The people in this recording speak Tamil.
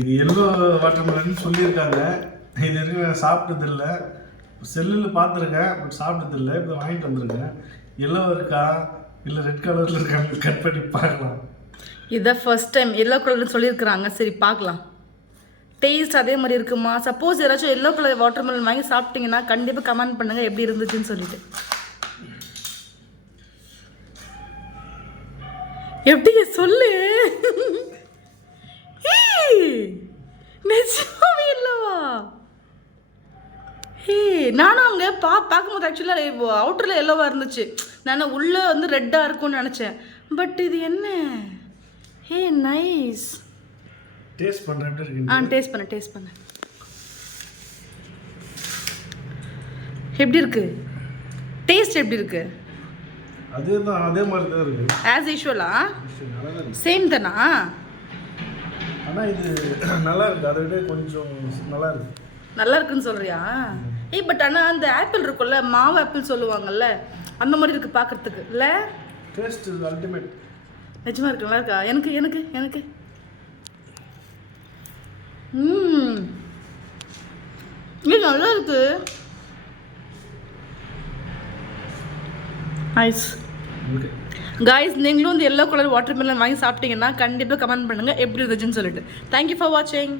இது எல்லோ வாட்டர்மெலன் சொல்லியிருக்காங்க. இது வரைக்கும் சாப்பிட்டதில்ல. செல்லில் பார்த்துருக்கேன் பட் சாப்பிட்டதில்ல. இப்போ வாங்கிட்டு வந்திருக்கேன் எல்லோ இருக்கா? இல்லை ரெட் கலரில் இருக்கா? கட் பண்ணி பார்க்கலாம். இதான் ஃபர்ஸ்ட் டைம் எல்லோ கலர்னு சொல்லியிருக்கிறாங்க. சரி பார்க்கலாம். டேஸ்ட் அதே மாதிரி இருக்குமா? சப்போஸ் யாராச்சும் எல்லோ கலர் வாட்டர் மெலன் வாங்கி சாப்பிட்டீங்கன்னா கண்டிப்பாக கமெண்ட் பண்ணுங்கள் எப்படி இருந்துச்சுன்னு சொல்லிட்டு. எப்படி சொல்லு ஏய், நிஜமாவே இல்லவா ஹே நானும் அங்கே பா பார்க்கும்போது ஆக்சுவலாக அவுட்டரில் எல்லோவாக இருந்துச்சு. நான் உள்ளே வந்து ரெட்டாக இருக்கும்னு நினச்சேன். பட் இது என்ன? ஹே நைஸ் டேஸ்ட் பண்ணுறேன் ஆ டேஸ்ட் பண்ண டேஸ்ட் பண்ண. எப்படி இருக்கு? டேஸ்ட் எப்படி இருக்கு? அதே தான் அதே மாதிரி தான் இருக்கு. ஆஸ் யூஷுவலா சேம் தானா ஆனால் இது நல்லா இருக்கு. அதை விட கொஞ்சம் நல்லா இருக்கு. நல்லா இருக்குன்னு சொல்றியா? ஏய் பட் ஆனால் அந்த ஆப்பிள் இருக்கும்ல மாவு ஆப்பிள் சொல்லுவாங்கல்ல அந்த மாதிரி இருக்கு பார்க்கறதுக்கு இல்லை? டேஸ்ட் இஸ் அல்டிமேட் நிஜமா இருக்கு நல்லா இருக்கா? எனக்கு எனக்கு எனக்கு. ம் இது நல்லா இருக்கு. நைஸ் ஓகே காய்ஸ் நீங்களும் இந்த எல்லோ கலர் வாட்டர் மெலன் வாங்கி சாப்பிட்டீங்கன்னா கண்டிப்பாக கமெண்ட் பண்ணுங்கள் எப்படி இருந்துச்சுன்னு சொல்லிட்டு. தேங்க்யூ ஃபார் வாட்சிங்